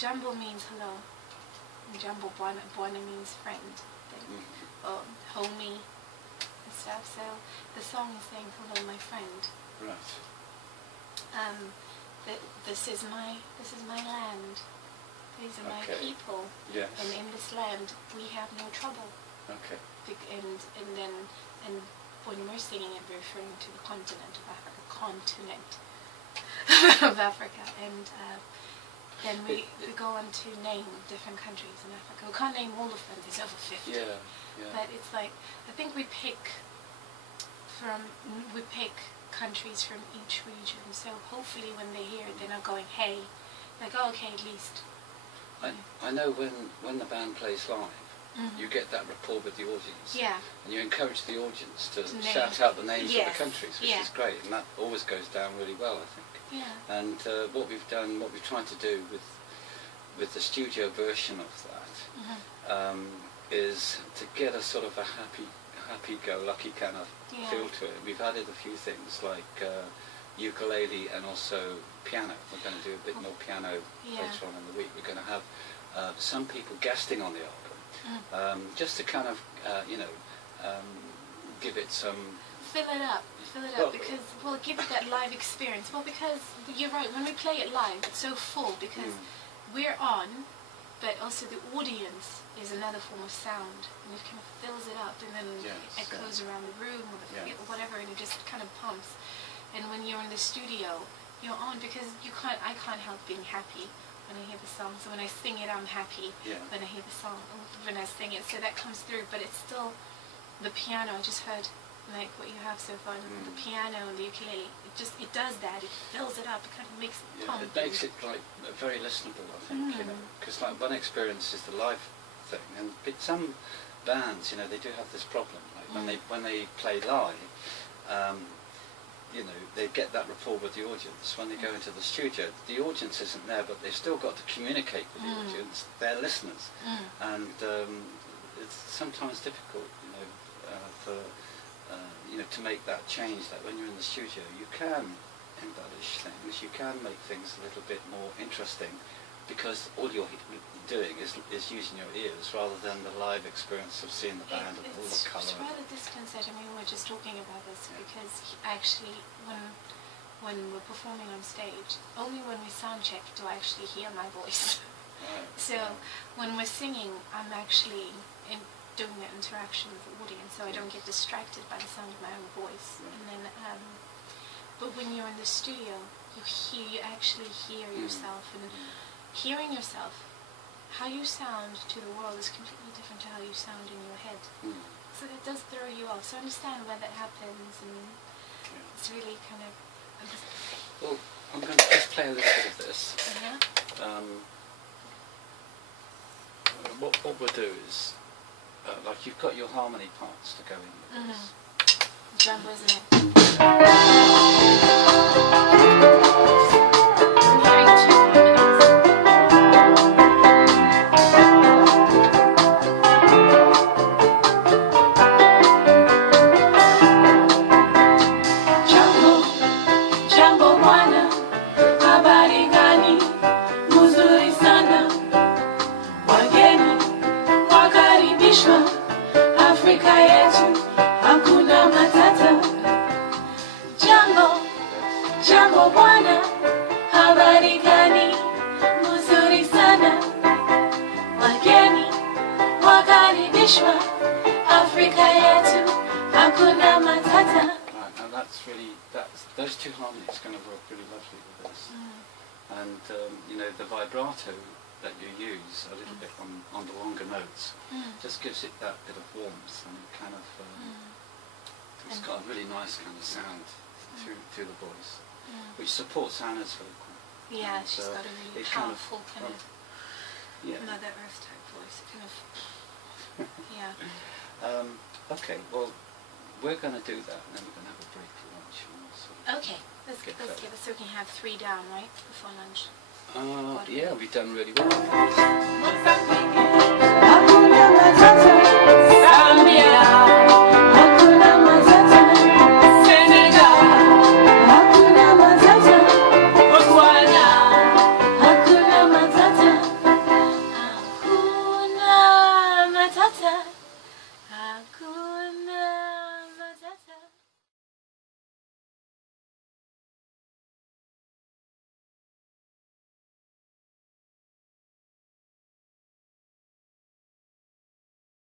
Jambo means hello. Jambo Bwana means friend. Homie and stuff. So the song is saying hello, my friend. Right. This is my land. These are my people. Yes. And in this land we have no trouble. Okay. And when we're singing it, we're referring to the continent of Africa. Of Africa. And then we go on to name different countries in Africa. We can't name all of them. There's over 50. Yeah. But it's like, I think we pick countries from each region. So hopefully when they hear it, they're not going, hey, like, oh, okay, at least. I know when the band plays live, you get that rapport with the audience. Yeah. And you encourage the audience to shout out the names of the countries, which is great, and that always goes down really well, I think. Yeah. And what we've tried to do with the studio version of that is to get a sort of a happy-go-lucky kind of feel to it. We've added a few things like ukulele and also piano. We're going to do a bit more piano later on in the week. We're going to have some people guesting on the album, just to kind of, give it some... Fill it up, because, give it that live experience. Well, because, you're right, when we play it live, it's so full, because we're on, but also the audience is another form of sound, and it kind of fills it up, and then it echoes around the room, or whatever, and it just kind of pumps. And when you're in the studio, you're on, because I can't help being happy when I hear the song. So when I sing it, I'm happy when I hear the song, when I sing it. So that comes through, but it's still the piano. I just heard like what you have so far, the piano and the ukulele. It does that. It fills it up. It kind of makes it pump. It makes it like very listenable, I think. Because like one experience is the live thing, and some bands, they do have this problem. Like when they play live. They get that rapport with the audience. When they go into the studio, the audience isn't there, but they've still got to communicate with the audience. They're listeners, and it's sometimes difficult, to make that change. That when you're in the studio, you can embellish things, you can make things a little bit more interesting, because all you're doing is using your ears rather than the live experience of seeing the band and all the colour. It's rather disconcerting. We were just talking about this because actually when we're performing on stage, only when we sound check do I actually hear my voice. Right. So when we're singing, I'm actually doing that interaction with the audience, so I don't get distracted by the sound of my own voice. And then, but when you're in the studio, you actually hear yourself, and hearing yourself, how you sound to the world is completely different to how you sound in your head. So it does throw you off. So I understand why that happens, and it's really kind of... Well, I'm going to just play a little bit of this. What we'll do is, like you've got your harmony parts to go in with this. Drum, isn't it? I'm hearing two harmonies. Jambo bwana, habari gani? Mzuri sana. Wageni wakaribishwa Afrika yetu, hakuna matata. Jambo bwana, habari gani? Mzuri sana. Wageni wakaribishwa Afrika yetu, hakuna matata. Those two harmonies are going to work really lovely with this. And the vibrato that you use a little bit on the longer notes just gives it that bit of warmth, and kind of it's got a really nice kind of sound through the voice, which supports Anna's vocal. Yeah, she's got a really powerful kind of Mother Earth type voice. Kind of, okay, well, we're going to do that, and then we're going to have a break for lunch. Okay, let's get it so we can have 3 down, right, before lunch. Yeah, we've done really well.